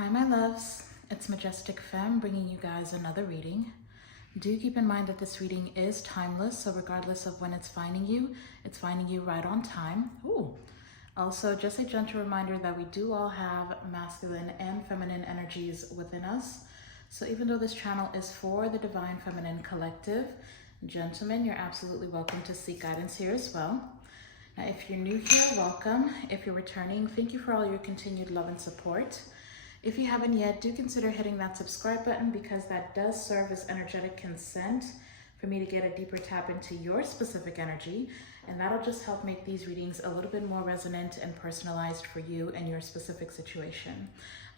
Hi my loves, it's Majestic Femme bringing you guys another reading. Do keep in mind that this reading is timeless, so regardless of when it's finding you right on time. Ooh. Also, just a gentle reminder that we do all have masculine and feminine energies within us. So even though this channel is for the Divine Feminine Collective, gentlemen, you're absolutely welcome to seek guidance here as well. Now, if you're new here, welcome. If you're returning, thank you for all your continued love and support. If you haven't yet, do consider hitting that subscribe button because that does serve as energetic consent for me to get a deeper tap into your specific energy, and that'll just help make these readings a little bit more resonant and personalized for you and your specific situation.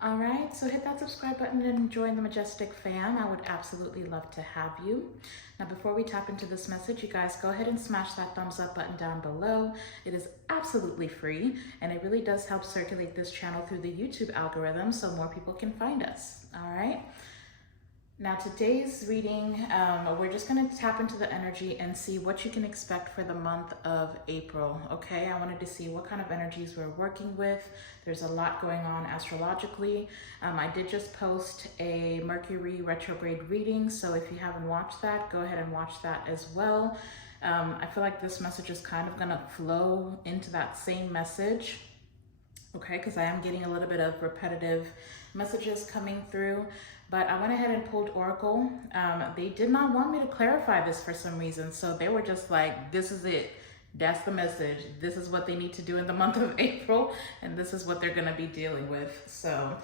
All right, so hit that subscribe button and join the Majestic fam. I would absolutely love to have you. Now, before we tap into this message, you guys go ahead and smash that thumbs up button down below. It is absolutely free, and it really does help circulate this channel through the YouTube algorithm so more people can find us. All right. Now today's reading, we're just going to tap into the energy and see what you can expect for the month of April, okay? I wanted to see what kind of energies we're working with. There's a lot going on astrologically. I did just post a Mercury retrograde reading, so if you haven't watched that, go ahead and watch that as well. I feel like this message is kind of going to flow into that same message, okay? Because I am getting a little bit of repetitive messages coming through. But I went ahead and pulled Oracle. They did not want me to clarify this for some reason. So they were just like, this is it. That's the message. This is what they need to do in the month of April. And this is what they're going to be dealing with. So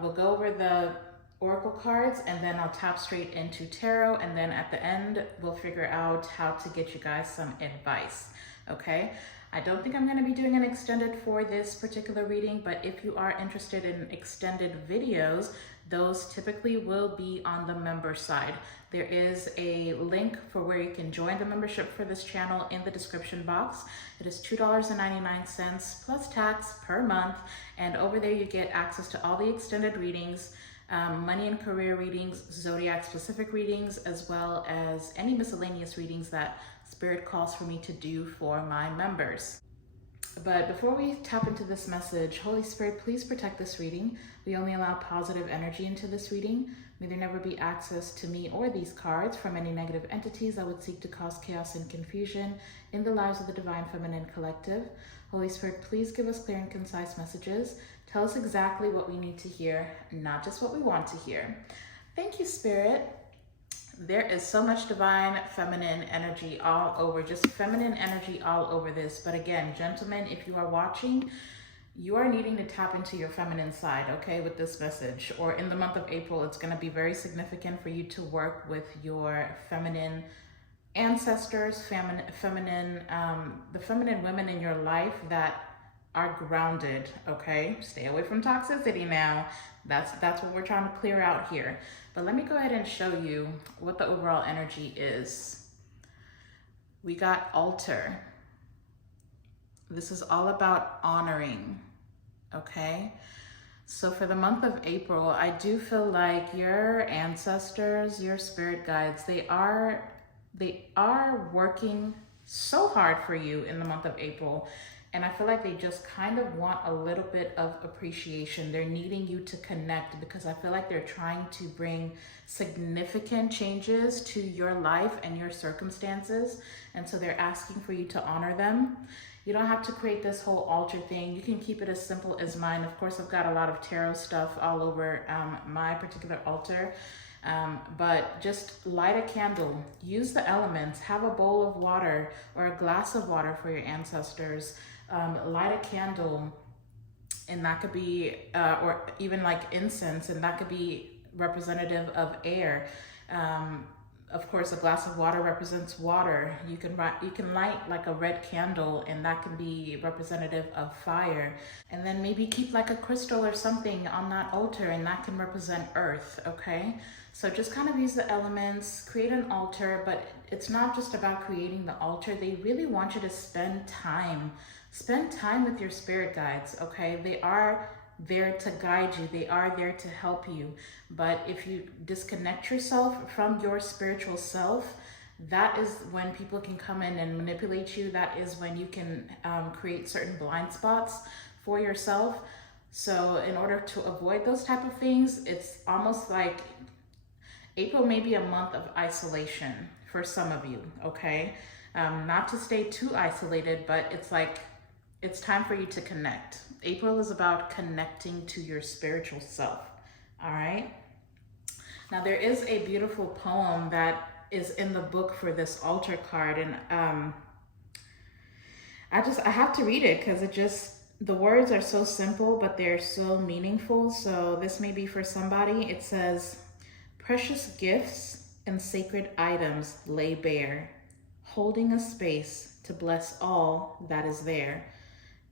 we'll go over the Oracle cards and then I'll tap straight into Tarot. And then at the end, we'll figure out how to get you guys some advice. Okay. I don't think I'm going to be doing an extended for this particular reading, but if you are interested in extended videos, those typically will be on the member side. There is a link for where you can join the membership for this channel in the description box. It is $2.99 plus tax per month, and over there you get access to all the extended readings, money and career readings, zodiac specific readings, as well as any miscellaneous readings that Spirit calls for me to do for my members. But before we tap into this message, Holy Spirit, please protect this reading. We only allow positive energy into this reading. May there never be access to me or these cards from any negative entities that would seek to cause chaos and confusion in the lives of the Divine Feminine Collective. Holy Spirit, please give us clear and concise messages. Tell us exactly what we need to hear, not just what we want to hear. Thank you, Spirit. There is so much divine feminine energy all over, just feminine energy all over this. But again, gentlemen, if you are watching, you are needing to tap into your feminine side, okay, with this message. Or in the month of April, it's going to be very significant for you to work with your feminine ancestors, the feminine women in your life that are grounded, okay? Stay away from toxicity now. That's what we're trying to clear out here. But let me go ahead and show you what the overall energy is. We got altar. This is all about honoring, okay? So for the month of April, I do feel like your ancestors, your spirit guides, they are working so hard for you in the month of April. And I feel like they just kind of want a little bit of appreciation. They're needing you to connect because I feel like they're trying to bring significant changes to your life and your circumstances. And so they're asking for you to honor them. You don't have to create this whole altar thing. You can keep it as simple as mine. Of course, I've got a lot of tarot stuff all over my particular altar. But just light a candle, use the elements, have a bowl of water or a glass of water for your ancestors. Light a candle, and that could be, or even like incense, and that could be representative of air. Of course, a glass of water represents water. You can light like a red candle, and that can be representative of fire. And then maybe keep like a crystal or something on that altar, and that can represent earth, okay? So just kind of use the elements, create an altar, but it's not just about creating the altar. They really want you to spend time with your spirit guides, okay? They are there to guide you. They are there to help you. But if you disconnect yourself from your spiritual self, that is when people can come in and manipulate you. That is when you can create certain blind spots for yourself. So in order to avoid those type of things, it's almost like April may be a month of isolation for some of you, okay? Not to stay too isolated, but it's like it's time for you to connect. April is about connecting to your spiritual self, all right? Now, there is a beautiful poem that is in the book for this altar card, and I have to read it because the words are so simple, but they're so meaningful. So this may be for somebody. It says, precious gifts and sacred items lay bare, holding a space to bless all that is there.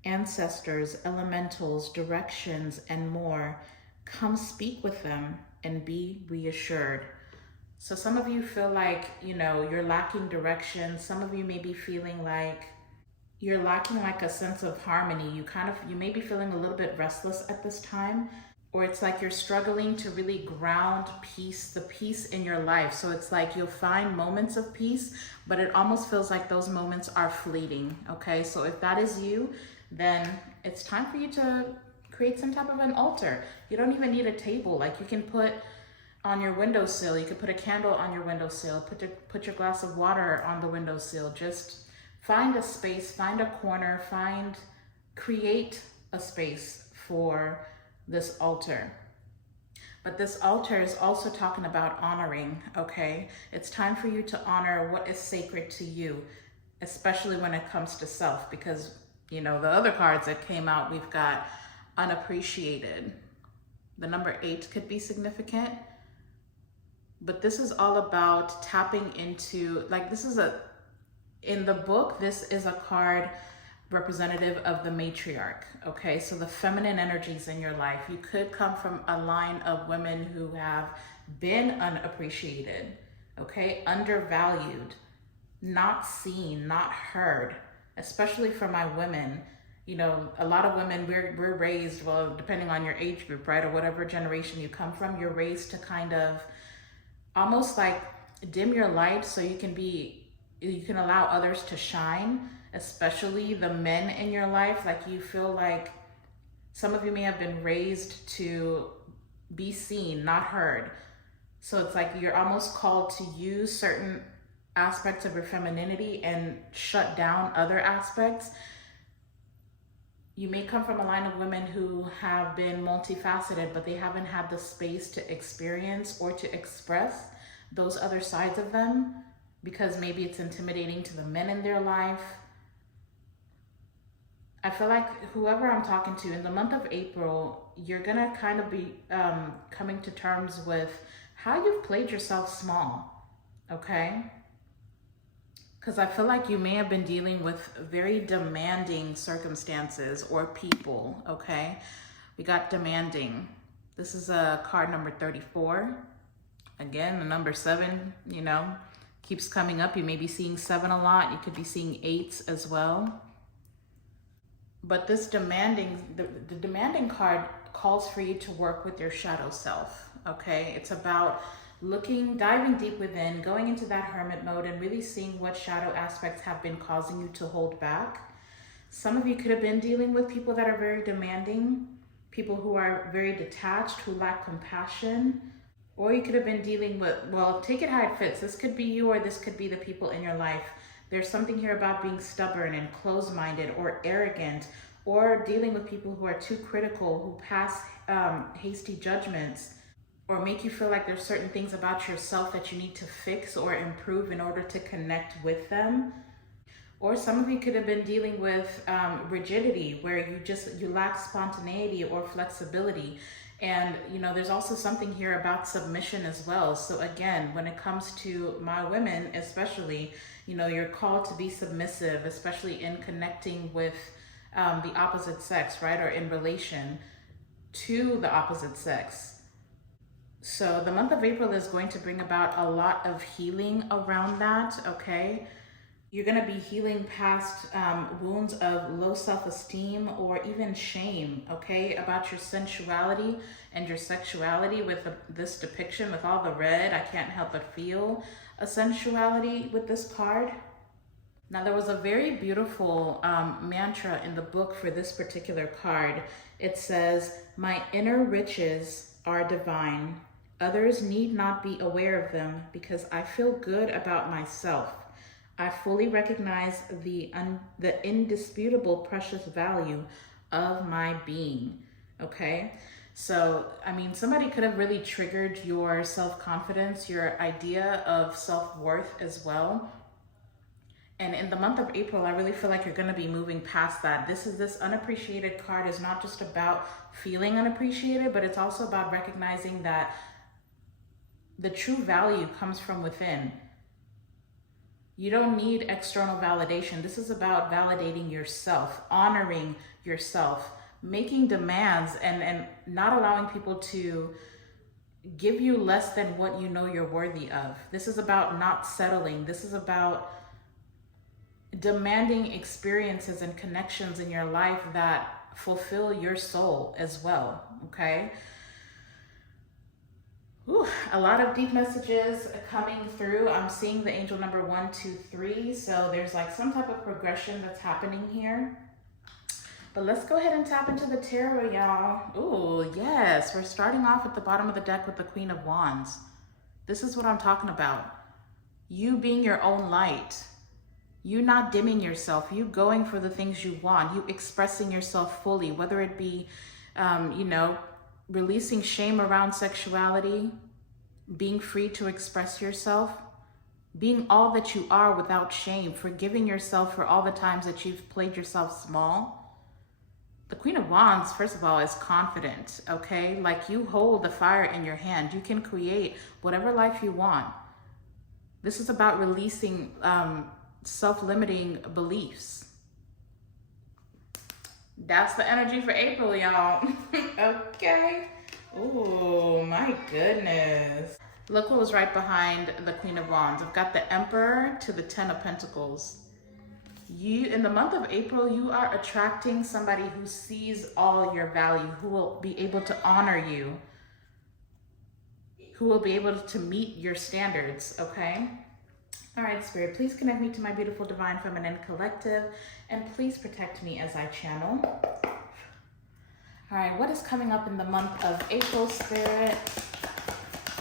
Ancestors, elementals, directions, and more. Come speak with them and be reassured. So some of you feel like, you're lacking direction. Some of you may be feeling like you're lacking like a sense of harmony. You may be feeling a little bit restless at this time, or it's like you're struggling to really ground the peace in your life. So it's like you'll find moments of peace, but it almost feels like those moments are fleeting, okay? So if that is you, then it's time for you to create some type of an altar. You don't even need a table. Like, you can put on your windowsill, you could put a candle on your windowsill, put your glass of water on the windowsill. Just find a space, find a corner, create a space for this altar. But this altar is also talking about honoring, okay? It's time for you to honor what is sacred to you, especially when it comes to self, because, the other cards that came out, we've got unappreciated. The number 8 could be significant, but this is all about tapping into, like, in the book, this is a card representative of the matriarch, okay? So the feminine energies in your life. You could come from a line of women who have been unappreciated, okay? Undervalued, not seen, not heard, especially for my women. A lot of women, we're raised, well, depending on your age group, right? Or whatever generation you come from, you're raised to kind of almost like dim your light so you can allow others to shine, especially the men in your life. Like, you feel like some of you may have been raised to be seen, not heard. So it's like you're almost called to use certain aspects of your femininity and shut down other aspects. You may come from a line of women who have been multifaceted, but they haven't had the space to experience or to express those other sides of them, because maybe it's intimidating to the men in their life. I feel like whoever I'm talking to in the month of April, you're gonna kind of be coming to terms with how you've played yourself small, okay? Because I feel like you may have been dealing with very demanding circumstances or people, okay? We got demanding. This is a card number 34. Again, the number 7, keeps coming up. You may be seeing 7 a lot. You could be seeing 8s as well. But this the demanding card calls for you to work with your shadow self, okay? It's about diving deep within, going into that hermit mode and really seeing what shadow aspects have been causing you to hold back. Some of you could have been dealing with people that are very demanding, people who are very detached, who lack compassion, or you could have been dealing with, well, take it how it fits. This could be you, or this could be the people in your life. There's something here about being stubborn and closed-minded or arrogant, or dealing with people who are too critical, who pass hasty judgments, or make you feel like there's certain things about yourself that you need to fix or improve in order to connect with them. Or some of you could have been dealing with rigidity, where you lack spontaneity or flexibility. And, there's also something here about submission as well. So again, when it comes to my women, especially, you're called to be submissive, especially in connecting with the opposite sex, right? Or in relation to the opposite sex. So the month of April is going to bring about a lot of healing around that, okay? You're going to be healing past wounds of low self-esteem or even shame, okay? About your sensuality and your sexuality with this depiction, with all the red. I can't help but feel a sensuality with this card. Now, there was a very beautiful mantra in the book for this particular card. It says, "My inner riches are divine. Others need not be aware of them because I feel good about myself. I fully recognize the indisputable precious value of my being." Okay? So, I mean, somebody could have really triggered your self-confidence, your idea of self-worth as well. And in the month of April, I really feel like you're going to be moving past that. This unappreciated card is not just about feeling unappreciated, but it's also about recognizing that the true value comes from within. You don't need external validation. This is about validating yourself, honoring yourself, making demands, and not allowing people to give you less than what you know you're worthy of. This is about not settling. This is about demanding experiences and connections in your life that fulfill your soul as well, okay? Ooh, a lot of deep messages coming through. I'm seeing the angel number 1, 2, 3. So there's like some type of progression that's happening here. But let's go ahead and tap into the tarot, y'all. Ooh, yes. We're starting off at the bottom of the deck with the Queen of Wands. This is what I'm talking about. You being your own light. You not dimming yourself, you going for the things you want, you expressing yourself fully, whether it be, releasing shame around sexuality, being free to express yourself, being all that you are without shame, forgiving yourself for all the times that you've played yourself small. The Queen of Wands, first of all, is confident, okay? Like, you hold the fire in your hand. You can create whatever life you want. This is about releasing self-limiting beliefs. That's the energy for April, y'all. Okay. Oh my goodness. Look what was right behind the Queen of Wands. I've got the Emperor to the 10 of Pentacles. You, in the month of April, you are attracting somebody who sees all your value, who will be able to honor you, who will be able to meet your standards, okay? All right, Spirit, please connect me to my beautiful Divine Feminine Collective, and please protect me as I channel. All right, what is coming up in the month of April, Spirit?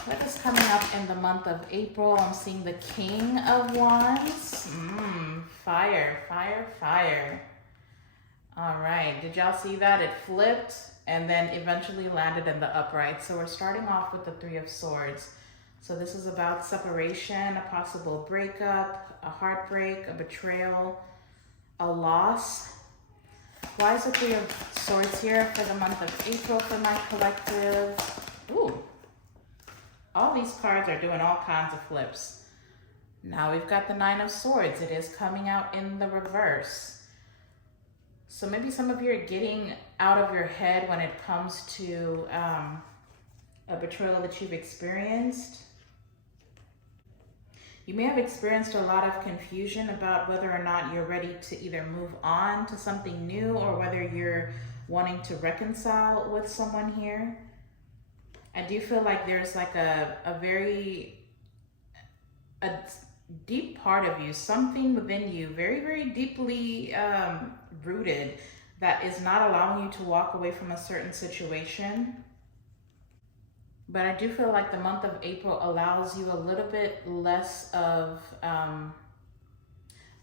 What is coming up in the month of April? I'm seeing the King of Wands. Fire, fire, fire. All right, did y'all see that? It flipped and then eventually landed in the upright. So we're starting off with the Three of Swords. So this is about separation, a possible breakup, a heartbreak, a betrayal, a loss. Why is the Three of Swords here for the month of April for my collective? Ooh, all these cards are doing all kinds of flips. Now we've got the Nine of Swords. It is coming out in the reverse. So maybe some of you are getting out of your head when it comes to a betrayal that you've experienced. You may have experienced a lot of confusion about whether or not you're ready to either move on to something new or whether you're wanting to reconcile with someone here. I do feel like there's like a deep part of you, something within you, very, very deeply rooted, that is not allowing you to walk away from a certain situation. But I do feel like the month of April allows you a little bit less of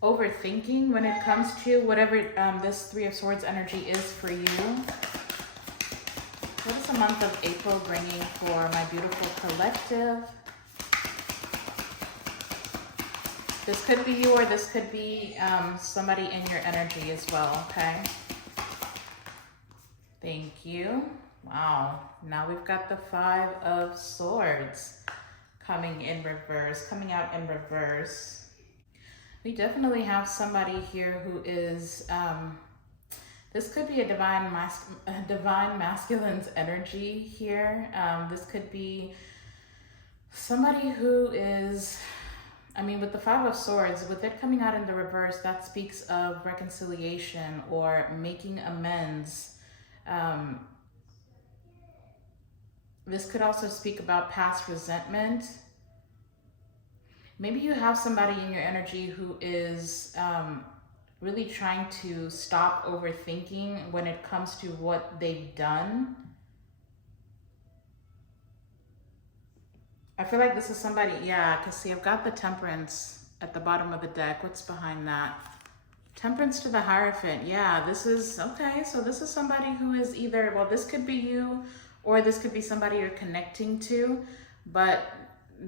overthinking when it comes to whatever this Three of Swords energy is for you. What is the month of April bringing for my beautiful collective? This could be you, or this could be somebody in your energy as well, okay? Thank you. Wow, now we've got the Five of Swords coming in reverse, coming out in reverse. We definitely have somebody here who is, this could be a divine masculine's energy here. This could be somebody who is, I mean, with the Five of Swords, with it coming out in the reverse, that speaks of reconciliation or making amends. This could also speak about past resentment. Maybe you have somebody in your energy who is really trying to stop overthinking when it comes to what they've done. I feel like this is somebody, yeah, because see, I've got the Temperance at the bottom of the deck. What's behind that? Temperance to the Hierophant. Yeah, this is, okay, so this is somebody who is either, well, this could be you, or this could be somebody you're connecting to, but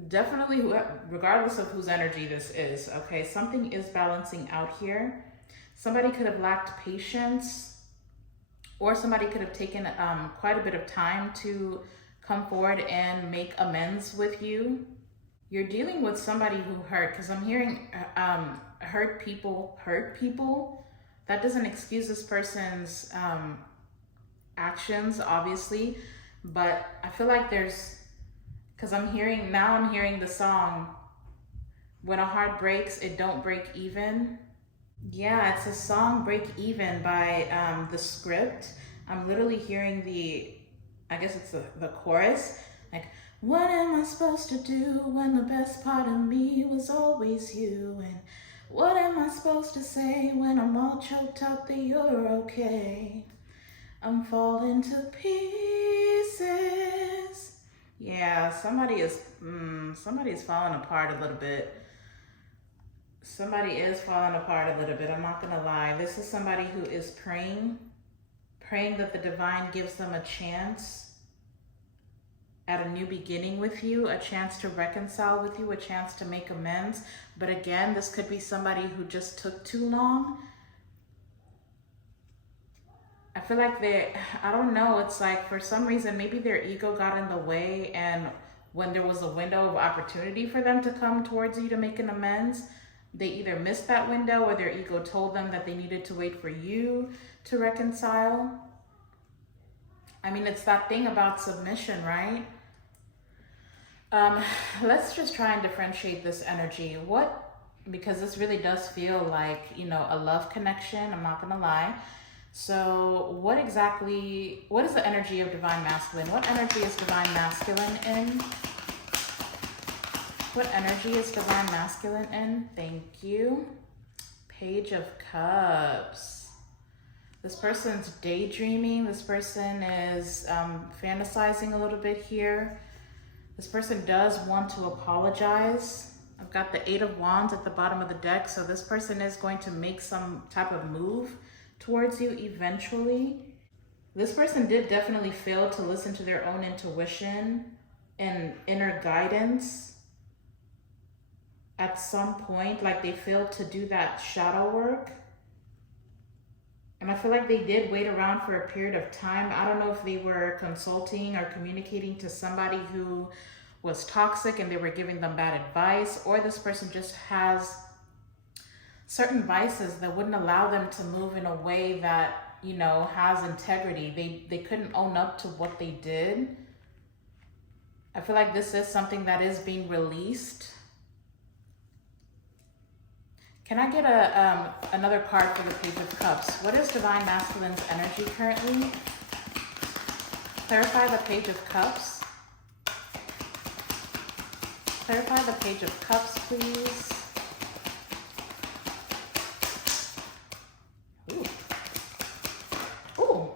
definitely, regardless of whose energy this is, okay, something is balancing out here. Somebody could have lacked patience, or somebody could have taken quite a bit of time to come forward and make amends with you. You're dealing with somebody who hurt, because I'm hearing hurt people. That doesn't excuse this person's actions, obviously, but I feel like there's, because I'm hearing the song, when a heart breaks, it don't break even. Yeah, it's a song, Break Even, by The Script. I'm literally hearing I guess it's the chorus. Like, what am I supposed to do when the best part of me was always you? And what am I supposed to say when I'm all choked up that you're okay? I'm falling to pieces. Yeah, somebody is falling apart a little bit. Somebody is falling apart a little bit, I'm not gonna lie. This is somebody who is praying that the divine gives them a chance at a new beginning with you, a chance to reconcile with you, a chance to make amends. But again, this could be somebody who just took too long. I feel like I don't know, it's like for some reason, maybe their ego got in the way, and when there was a window of opportunity for them to come towards you to make an amends, they either missed that window or their ego told them that they needed to wait for you to reconcile. I mean, it's that thing about submission, right? Let's just try and differentiate this energy. Because this really does feel like, a love connection, I'm not gonna lie. So what is the energy of Divine Masculine? What energy is Divine Masculine in? What energy is Divine Masculine in? Thank you. Page of Cups. This person's daydreaming. This person is fantasizing a little bit here. This person does want to apologize. I've got the Eight of Wands at the bottom of the deck. So this person is going to make some type of move towards you eventually. This person did definitely fail to listen to their own intuition and inner guidance at some point. Like, they failed to do that shadow work. And I feel like they did wait around for a period of time. I don't know if they were consulting or communicating to somebody who was toxic and they were giving them bad advice, or this person just has certain vices that wouldn't allow them to move in a way that, has integrity. They couldn't own up to what they did. I feel like this is something that is being released. Can I get another card for the Page of Cups? What is Divine Masculine's energy currently? Clarify the Page of Cups. Clarify the Page of Cups, please. Ooh,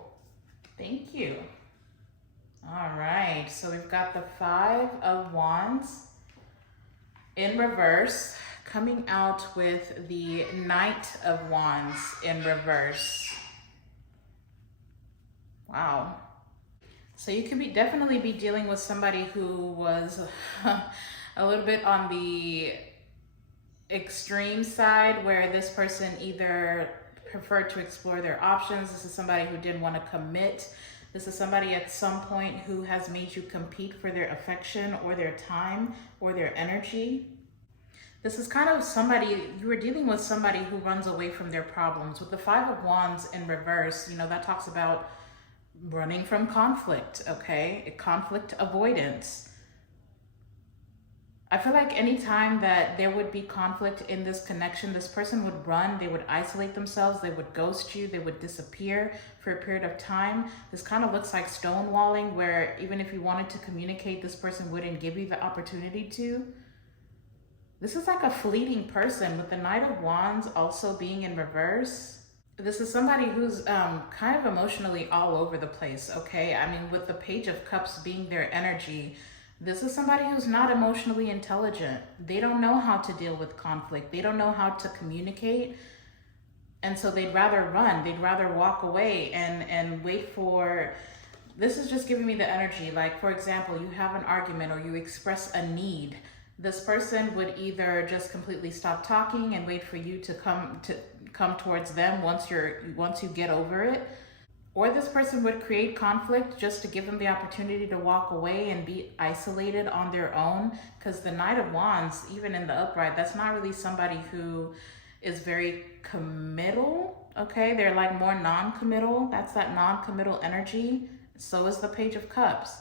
thank you. All right, so we've got the Five of Wands in reverse, coming out with the Knight of Wands in reverse. Wow. So you could definitely be dealing with somebody who was a little bit on the extreme side, where this person either preferred to explore their options. This is somebody who didn't want to commit. This is somebody at some point who has made you compete for their affection or their time or their energy. This is kind of somebody, you were dealing with somebody who runs away from their problems. With the Five of Wands in reverse, that talks about running from conflict, okay? Conflict avoidance. I feel like anytime that there would be conflict in this connection, this person would run, they would isolate themselves, they would ghost you, they would disappear for a period of time. This kind of looks like stonewalling, where even if you wanted to communicate, this person wouldn't give you the opportunity to. This is like a fleeting person with the Knight of Wands also being in reverse. This is somebody who's kind of emotionally all over the place, okay? I mean, with the Page of Cups being their energy, this is somebody who's not emotionally intelligent. They don't know how to deal with conflict. They don't know how to communicate. And so they'd rather run. They'd rather walk away and wait for... This is just giving me the energy. Like, for example, you have an argument or you express a need. This person would either just completely stop talking and wait for you to come towards them once you get over it, or this person would create conflict just to give them the opportunity to walk away and be isolated on their own. Because the Knight of Wands, even in the upright, that's not really somebody who is very committal, okay? They're like more non-committal. That's that non-committal energy. So is the Page of Cups.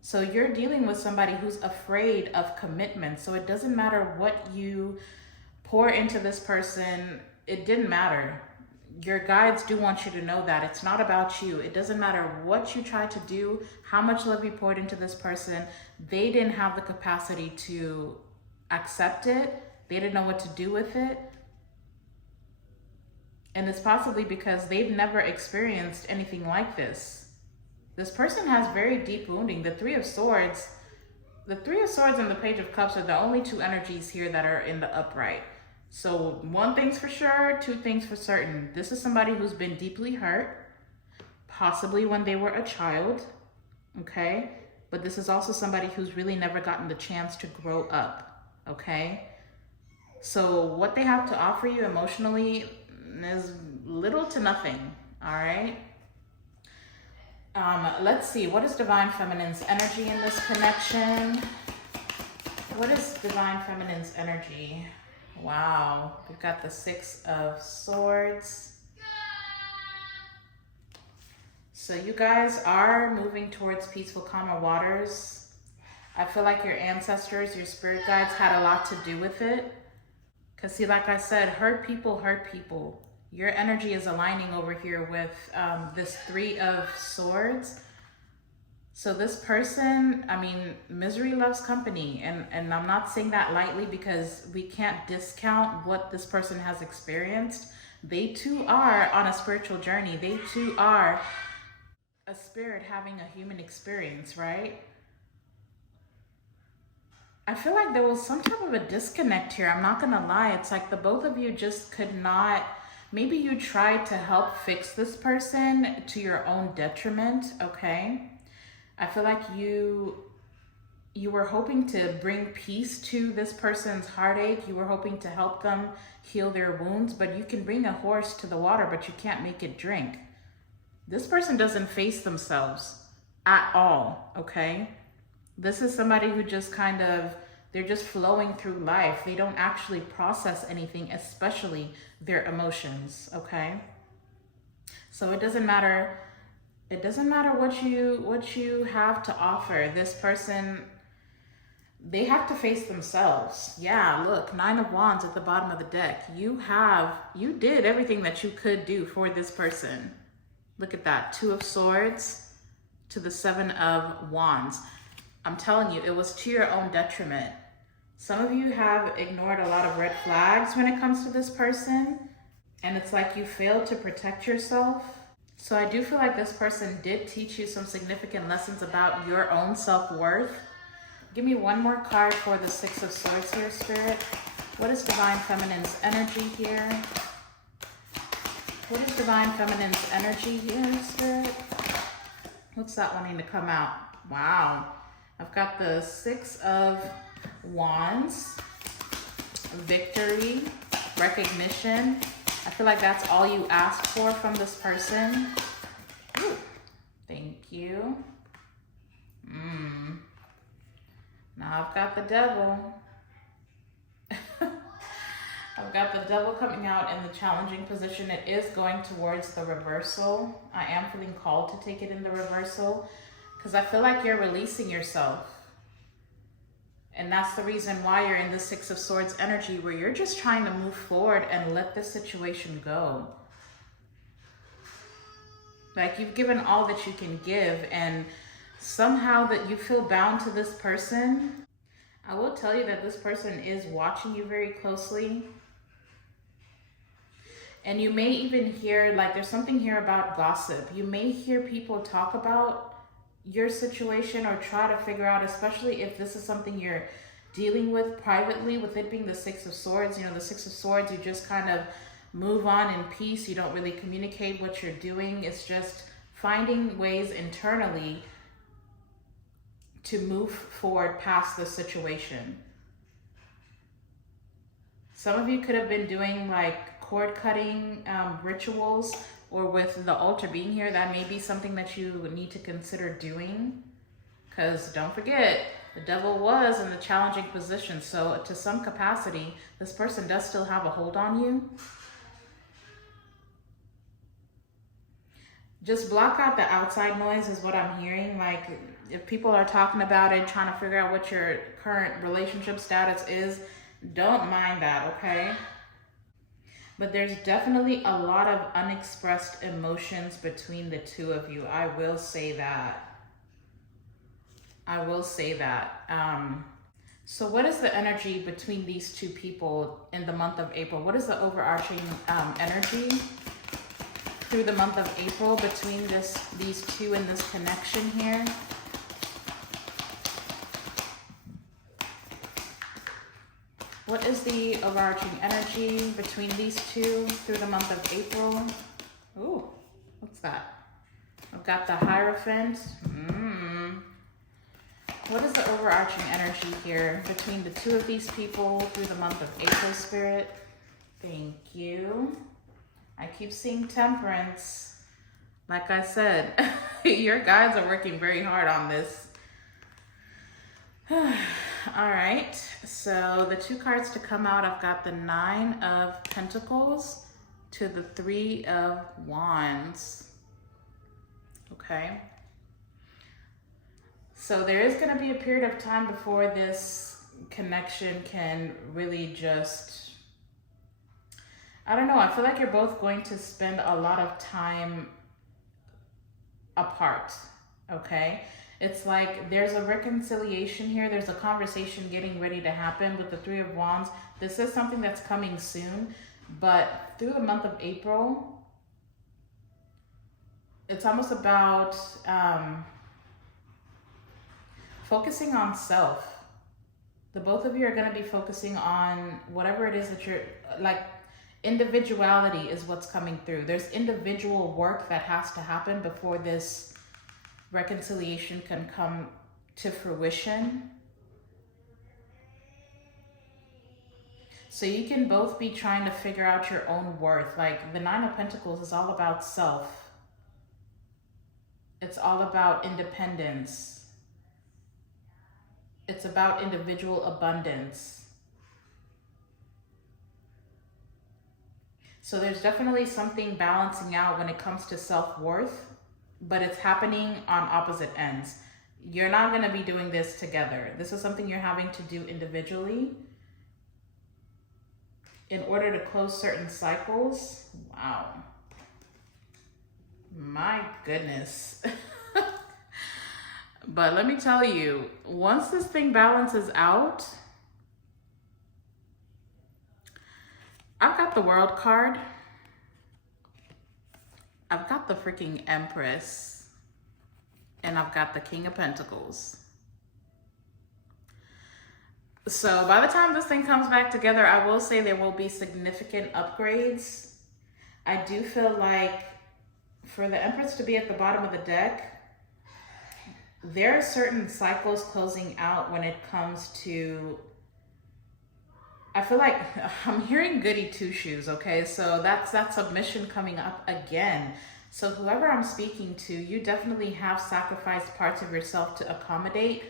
So you're dealing with somebody who's afraid of commitment. So it doesn't matter what you pour into this person. It didn't matter. Your guides do want you to know that it's not about you. It doesn't matter what you try to do, how much love you poured into this person. They didn't have the capacity to accept it. They didn't know what to do with it. And it's possibly because they've never experienced anything like this. This person has very deep wounding. The Three of Swords and the Page of Cups are the only two energies here that are in the upright. So one thing's for sure, two things for certain. This is somebody who's been deeply hurt, possibly when they were a child, okay? But this is also somebody who's really never gotten the chance to grow up, okay? So what they have to offer you emotionally is little to nothing, all right? Let's see, what is Divine Feminine's energy in this connection? What is Divine Feminine's energy? Wow, we've got the Six of Swords. So you guys are moving towards peaceful, calmer waters. I feel like your ancestors, your spirit guides had a lot to do with it. Because see, like I said, hurt people hurt people. Your energy is aligning over here with this Three of Swords. So this person, I mean, misery loves company. And I'm not saying that lightly because we can't discount what this person has experienced. They too are on a spiritual journey. They too are a spirit having a human experience, right? I feel like there was some type of a disconnect here. I'm not gonna lie. It's like the both of you just could not... Maybe you tried to help fix this person to your own detriment, okay? I feel like you were hoping to bring peace to this person's heartache. You were hoping to help them heal their wounds, but you can bring a horse to the water, but you can't make it drink. This person doesn't face themselves at all, okay? This is somebody who just kind of... They're just flowing through life. They don't actually process anything, especially their emotions, okay? So it doesn't matter what you have to offer. This person, they have to face themselves. Yeah, look, Nine of Wands at the bottom of the deck. You did everything that you could do for this person. Look at that, Two of Swords to the Seven of Wands. I'm telling you, it was to your own detriment. Some of you have ignored a lot of red flags when it comes to this person, and it's like you failed to protect yourself. So I do feel like this person did teach you some significant lessons about your own self-worth. Give me one more card for the Six of Swords here, Spirit. What is Divine Feminine's energy here? What is Divine Feminine's energy here, Spirit? What's that wanting to come out? Wow. I've got the Six of Wands, victory, recognition. I feel like that's all you asked for from this person. Ooh, thank you. Now I've got the Devil. I've got the Devil coming out in the challenging position. It is going towards the reversal. I am feeling called to take it in the reversal because I feel like you're releasing yourself. And that's the reason why you're in the Six of Swords energy, where you're just trying to move forward and let this situation go. Like, you've given all that you can give, and somehow that you feel bound to this person. I will tell you that this person is watching you very closely. And you may even hear, like, there's something here about gossip. You may hear people talk about your situation or try to figure out, especially if this is something you're dealing with privately, with it being the Six of Swords. You know, the Six of Swords, you just kind of move on in peace. You don't really communicate what you're doing. It's just finding ways internally to move forward past the situation. Some of you could have been doing like cord cutting rituals, or with the altar being here, that may be something that you would need to consider doing. Because don't forget, the devil was in the challenging position. So to some capacity, this person does still have a hold on you. Just block out the outside noise is what I'm hearing. Like, if people are talking about it, trying to figure out what your current relationship status is, don't mind that, okay? But there's definitely a lot of unexpressed emotions between the two of you. I will say that. I will say that. So what is the energy between these two people in the month of April? What is the overarching energy through the month of April between these two in this connection here? What is the overarching energy between these two through the month of April? Ooh, what's that? I've got the Hierophant. What is the overarching energy here between the two of these people through the month of April, Spirit? Thank you. I keep seeing Temperance. Like I said, your guides are working very hard on this. All right, so the two cards to come out, I've got the Nine of Pentacles to the Three of Wands. Okay. So there is going to be a period of time before this connection can really just, I don't know, I feel like you're both going to spend a lot of time apart, okay? It's like there's a reconciliation here. There's a conversation getting ready to happen with the Three of Wands. This is something that's coming soon, but through the month of April, it's almost about focusing on self. The both of you are going to be focusing on whatever it is that you're, like, individuality is what's coming through. There's individual work that has to happen before this reconciliation can come to fruition. So you can both be trying to figure out your own worth. Like, the Nine of Pentacles is all about self. It's all about independence. It's about individual abundance. So there's definitely something balancing out when it comes to self-worth, but it's happening on opposite ends. You're not going to be doing this together. This is something you're having to do individually in order to close certain cycles. Wow. My goodness. But let me tell you, once this thing balances out, I've got the World card. I've got the freaking Empress. And I've got the King of Pentacles. So by the time this thing comes back together, I will say there will be significant upgrades. I do feel like for the Empress to be at the bottom of the deck, there are certain cycles closing out when it comes to, I feel like I'm hearing goody two shoes, okay? So that's that submission coming up again. So whoever I'm speaking to, you definitely have sacrificed parts of yourself to accommodate.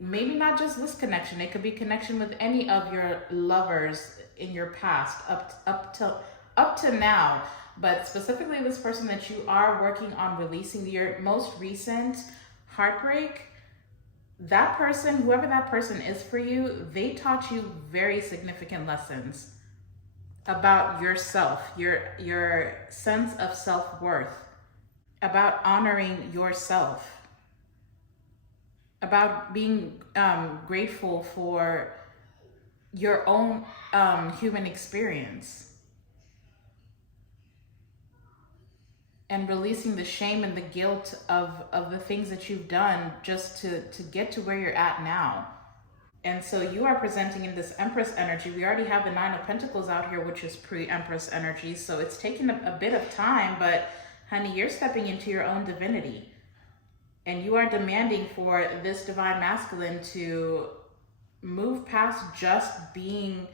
Maybe not just this connection. It could be connection with any of your lovers in your past up to now. But specifically this person that you are working on releasing, your most recent heartbreak, that person, whoever that person is for you, they taught you very significant lessons about yourself, your sense of self-worth, about honoring yourself, about being grateful for your own human experience, and releasing the shame and the guilt of the things that you've done just to get to where you're at now. And so you are presenting in this Empress energy. We already have the Nine of Pentacles out here, which is pre-Empress energy. So it's taken a bit of time, but honey, you're stepping into your own divinity. And you are demanding for this divine masculine to move past just being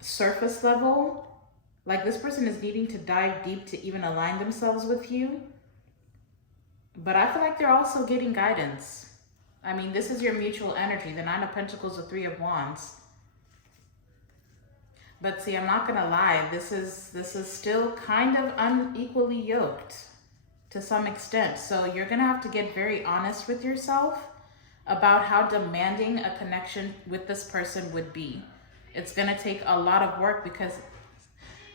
surface level. Like, this person is needing to dive deep to even align themselves with you. But I feel like they're also getting guidance. I mean, this is your mutual energy. The Nine of Pentacles, the Three of Wands. But see, I'm not gonna lie, this is still kind of unequally yoked to some extent. So you're gonna have to get very honest with yourself about how demanding a connection with this person would be. It's gonna take a lot of work, because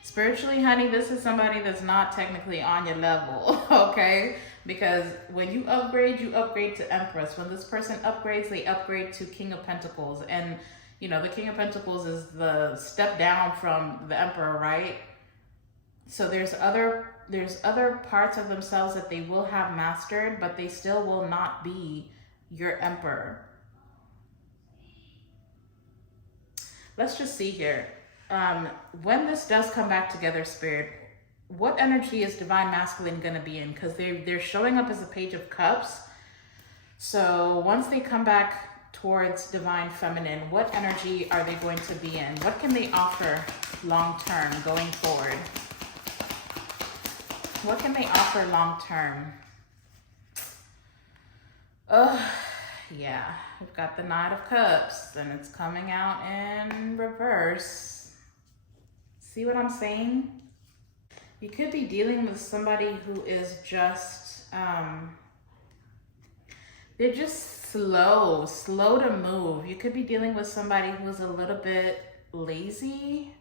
spiritually, honey, this is somebody that's not technically on your level, okay? Because when you upgrade to Empress. When this person upgrades, they upgrade to King of Pentacles. And, you know, the King of Pentacles is the step down from the Emperor, right? So there's other parts of themselves that they will have mastered, but they still will not be your Emperor. Let's just see here. When this does come back together, Spirit, what energy is Divine Masculine going to be in? Because they're showing up as a Page of Cups. So once they come back towards Divine Feminine, what energy are they going to be in? What can they offer long term going forward? What can they offer long term? Yeah, we've got the Knight of Cups, and it's coming out in reverse. See what I'm saying? You could be dealing with somebody who is just, they're just slow to move. You could be dealing with somebody who's a little bit lazy.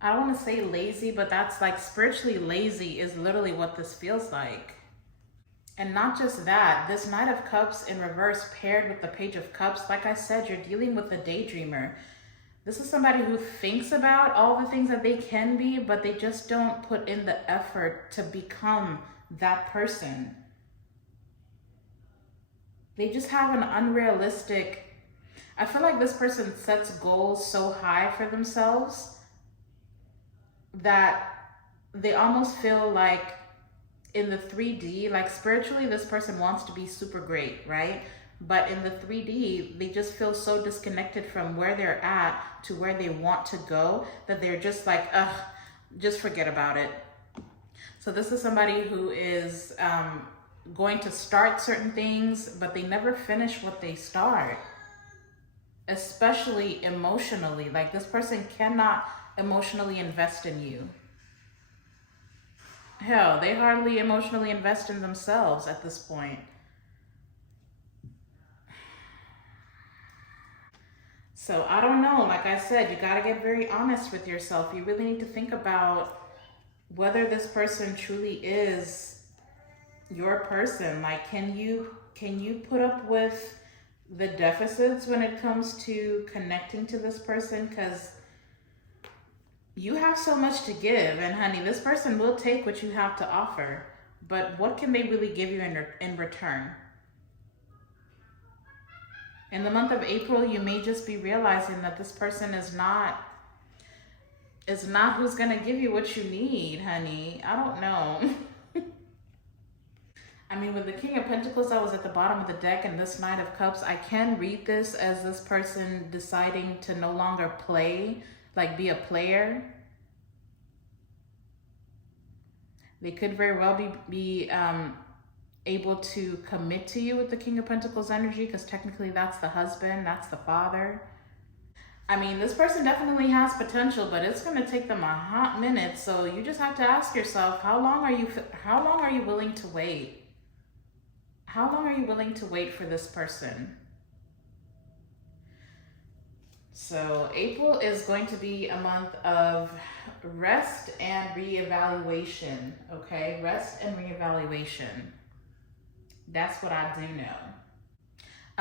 I don't want to say lazy, but that's like spiritually lazy is literally what this feels like. And not just that, this Knight of Cups in reverse paired with the Page of Cups, like I said, you're dealing with a daydreamer. This is somebody who thinks about all the things that they can be, but they just don't put in the effort to become that person. They just have an unrealistic, I feel like this person sets goals so high for themselves that they almost feel like in the 3D, like spiritually, this person wants to be super great, right? But in the 3D, they just feel so disconnected from where they're at to where they want to go that they're just like, ugh, just forget about it. So this is somebody who is going to start certain things, but they never finish what they start, especially emotionally. Like, this person cannot emotionally invest in you. Hell, they hardly emotionally invest in themselves at this point. So I don't know, like I said, you got to get very honest with yourself. You really need to think about whether this person truly is your person. Like, can you put up with the deficits when it comes to connecting to this person? Because you have so much to give, and honey, this person will take what you have to offer, but what can they really give you in return? In the month of April, you may just be realizing that this person is not who's gonna give you what you need, honey. I don't know. I mean, with the King of Pentacles, I was at the bottom of the deck, and this Knight of Cups, I can read this as this person deciding to no longer play, like be a player. They could very well be able to commit to you with the King of Pentacles energy, because technically that's the husband, that's the father. I mean, this person definitely has potential, but it's going to take them a hot minute. So you just have to ask yourself, how long are you willing to wait? How long are you willing to wait for this person? So April is going to be a month of rest and reevaluation, okay? Rest and reevaluation. That's what I do know.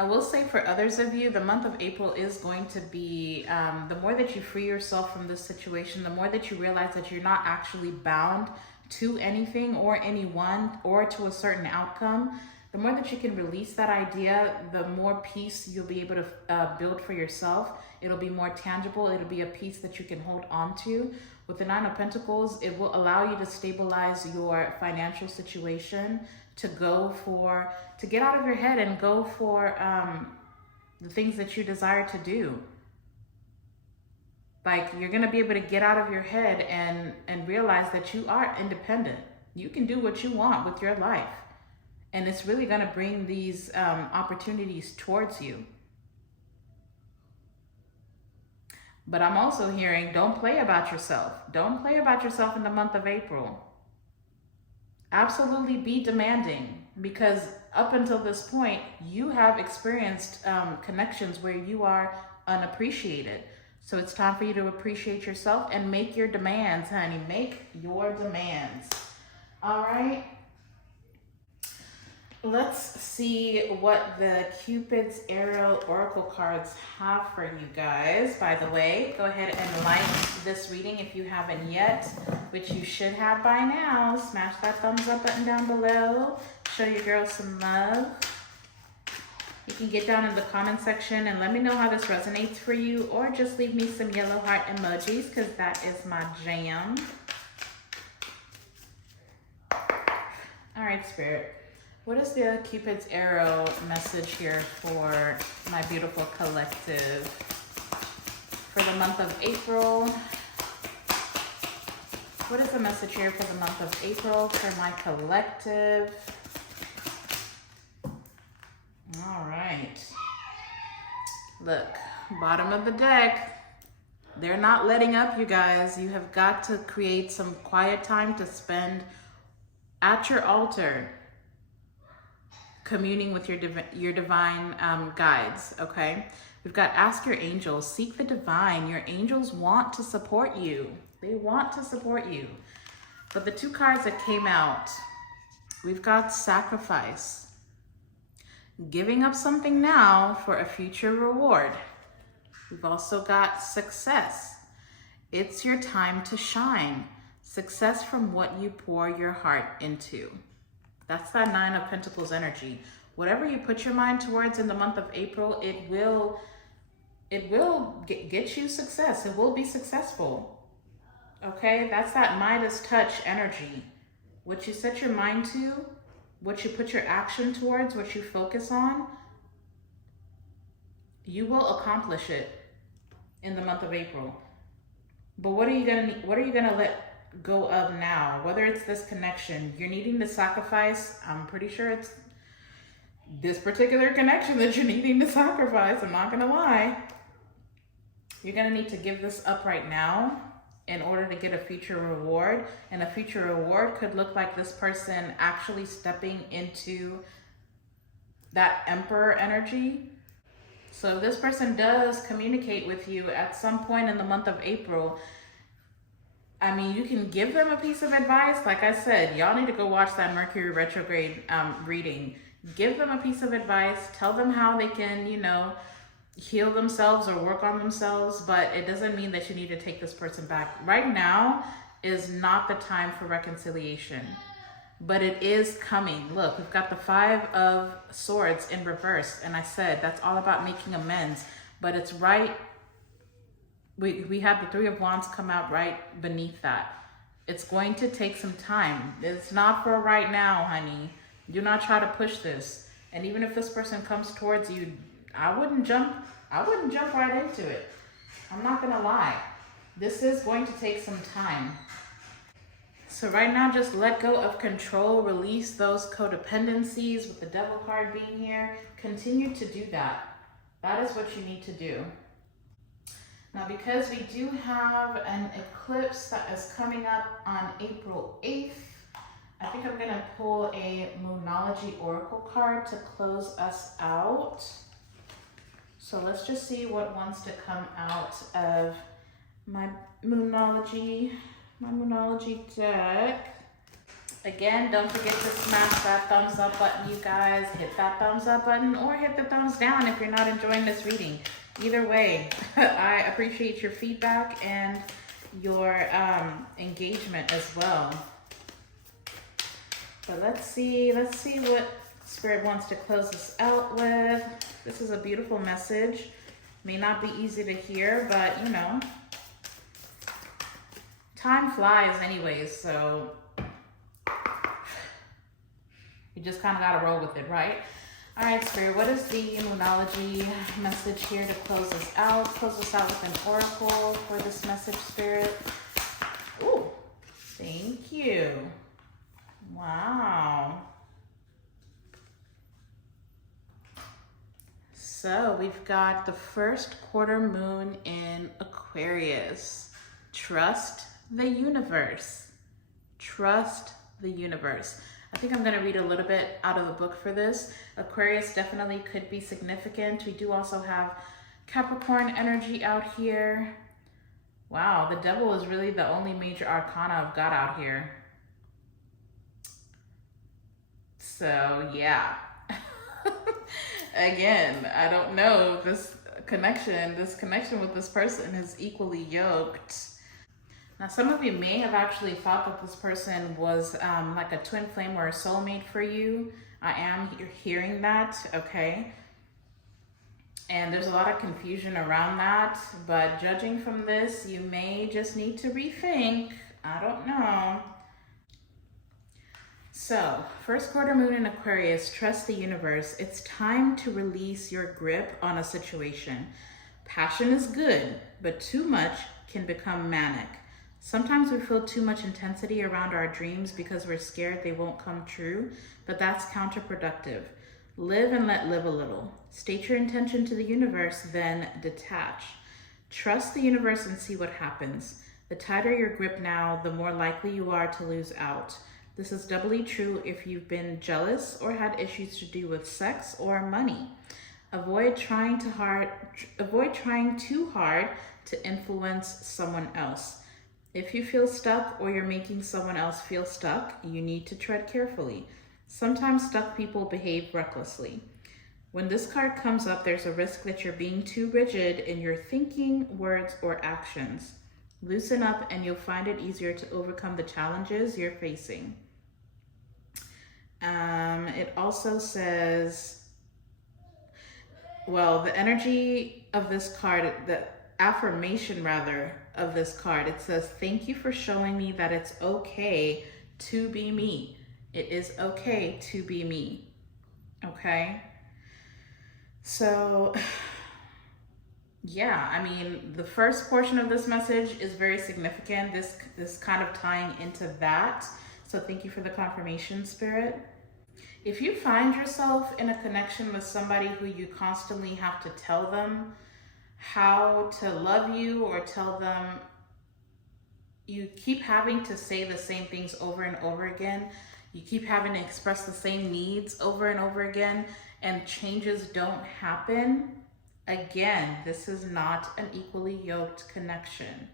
I will say for others of you, the month of April is going to be, the more that you free yourself from this situation, the more that you realize that you're not actually bound to anything or anyone or to a certain outcome, the more that you can release that idea, the more peace you'll be able to build for yourself. It'll be more tangible. It'll be a piece that you can hold on to. With the Nine of Pentacles, it will allow you to stabilize your financial situation, to get out of your head and go for the things that you desire to do. Like, you're going to be able to get out of your head and realize that you are independent. You can do what you want with your life. And it's really going to bring these opportunities towards you. But I'm also hearing, don't play about yourself. Don't play about yourself in the month of April. Absolutely be demanding, because up until this point, you have experienced connections where you are unappreciated. So it's time for you to appreciate yourself and make your demands, honey. Make your demands. All right. Let's see what the Cupid's Arrow Oracle cards have for you guys. By the way, go ahead and like this reading if you haven't yet, which you should have by now. Smash that thumbs up button down below. Show your girl some love. You can get down in the comment section and let me know how this resonates for you, or just leave me some yellow heart emojis, because that is my jam. All right, Spirit. What is the Cupid's Arrow message here for my beautiful collective for the month of April? What is the message here for the month of April for my collective? All right. Look, bottom of the deck. They're not letting up, you guys. You have got to create some quiet time to spend at your altar, communing with your divine guides, okay? We've got ask your angels, seek the divine. Your angels want to support you. They want to support you. But the two cards that came out, we've got sacrifice, giving up something now for a future reward. We've also got success. It's your time to shine. Success from what you pour your heart into. That's that Nine of Pentacles energy. Whatever you put your mind towards in the month of April, it will get you success. It will be successful. Okay, that's that Midas touch energy. What you set your mind to, what you put your action towards, what you focus on, you will accomplish it in the month of April. But what are you gonna let go of now? Whether it's this connection you're needing to sacrifice, I'm pretty sure it's this particular connection that you're needing to sacrifice. I'm not gonna lie. You're gonna need to give this up right now in order to get a future reward. And a future reward could look like this person actually stepping into that Emperor energy. So if this person does communicate with you at some point in the month of April, I mean, you can give them a piece of advice. Like I said, y'all need to go watch that Mercury retrograde reading. Give them a piece of advice. Tell them how they can, heal themselves or work on themselves. But it doesn't mean that you need to take this person back. Right now is not the time for reconciliation. But it is coming. Look, we've got the Five of Swords in reverse. And I said, that's all about making amends. But it's right. We have the Three of Wands come out right beneath that. It's going to take some time. It's not for right now, honey. Do not try to push this. And even if this person comes towards you, I wouldn't jump right into it. I'm not gonna lie. This is going to take some time. So right now, just let go of control, release those codependencies with the Devil card being here. Continue to do that. That is what you need to do. Now, because we do have an eclipse that is coming up on April 8th, I think I'm gonna pull a Moonology Oracle card to close us out. So let's just see what wants to come out of my Moonology deck. Again, don't forget to smash that thumbs up button, you guys. Hit that thumbs up button or hit the thumbs down if you're not enjoying this reading. Either way, I appreciate your feedback and your engagement as well. But let's see what Spirit wants to close this out with. This is a beautiful message. May not be easy to hear, but you know, time flies anyways, so you just kind of got to roll with it, right? All right, Spirit, what is the Moonology message here to close this out? Close this out with an oracle for this message, Spirit. Ooh, thank you. Wow. So we've got the first quarter moon in Aquarius. Trust the universe. Trust the universe. I think I'm going to read a little bit out of the book for this. Aquarius definitely could be significant. We do also have Capricorn energy out here. Wow, the devil is really the only major arcana I've got out here. So yeah. Again, I don't know if this connection with this person is equally yoked. Now, some of you may have actually thought that this person was like a twin flame or a soulmate for you. I am hearing that, okay? And there's a lot of confusion around that, but judging from this, you may just need to rethink. I don't know. So, first quarter moon in Aquarius, trust the universe. It's time to release your grip on a situation. Passion is good, but too much can become manic. Sometimes we feel too much intensity around our dreams because we're scared they won't come true, but that's counterproductive. Live and let live a little. State your intention to the universe, then detach. Trust the universe and see what happens. The tighter your grip now, the more likely you are to lose out. This is doubly true if you've been jealous or had issues to do with sex or money. Avoid trying too hard to influence someone else. If you feel stuck or you're making someone else feel stuck, you need to tread carefully. Sometimes stuck people behave recklessly. When this card comes up, there's a risk that you're being too rigid in your thinking, words, or actions. Loosen up and you'll find it easier to overcome the challenges you're facing. It also says, well, the energy of this card, the affirmation rather of this card, it says, thank you for showing me that it's okay to be me. It is okay to be me. Okay? So, yeah, I mean, the first portion of this message is very significant. This kind of tying into that. So thank you for the confirmation, Spirit. If you find yourself in a connection with somebody who you constantly have to tell them how to love you, or tell them, you keep having to say the same things over and over again, you keep having to express the same needs over and over again, and changes don't happen, again, this is not an equally yoked connection.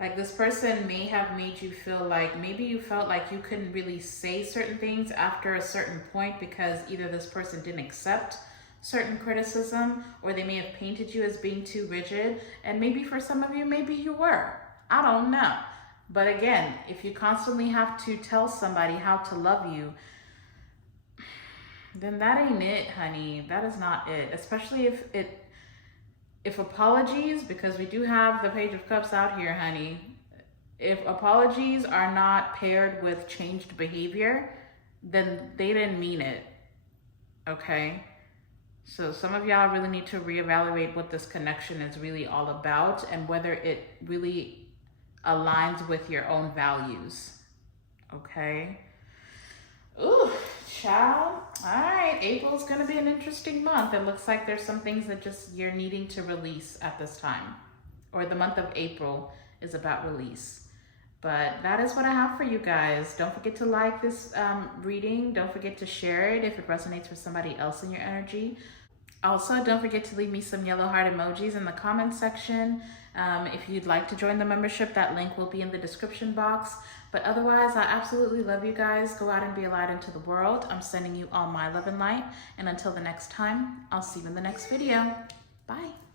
Like, this person may have made you feel like, maybe you felt like you couldn't really say certain things after a certain point because either this person didn't accept certain criticism, or they may have painted you as being too rigid. And maybe for some of you, maybe you were. I don't know. But again, if you constantly have to tell somebody how to love you, then that ain't it, honey. That is not it. Especially if apologies, because we do have the Page of Cups out here, honey. If apologies are not paired with changed behavior, then they didn't mean it, okay? So some of y'all really need to reevaluate what this connection is really all about and whether it really aligns with your own values, okay? Ooh, child. All right, April's gonna be an interesting month. It looks like there's some things that just you're needing to release at this time, or the month of April is about release. But that is what I have for you guys. Don't forget to like this reading. Don't forget to share it if it resonates with somebody else in your energy. Also, don't forget to leave me some yellow heart emojis in the comments section. If you'd like to join the membership, that link will be in the description box. But otherwise, I absolutely love you guys. Go out and be a light into the world. I'm sending you all my love and light. And until the next time, I'll see you in the next video. Bye.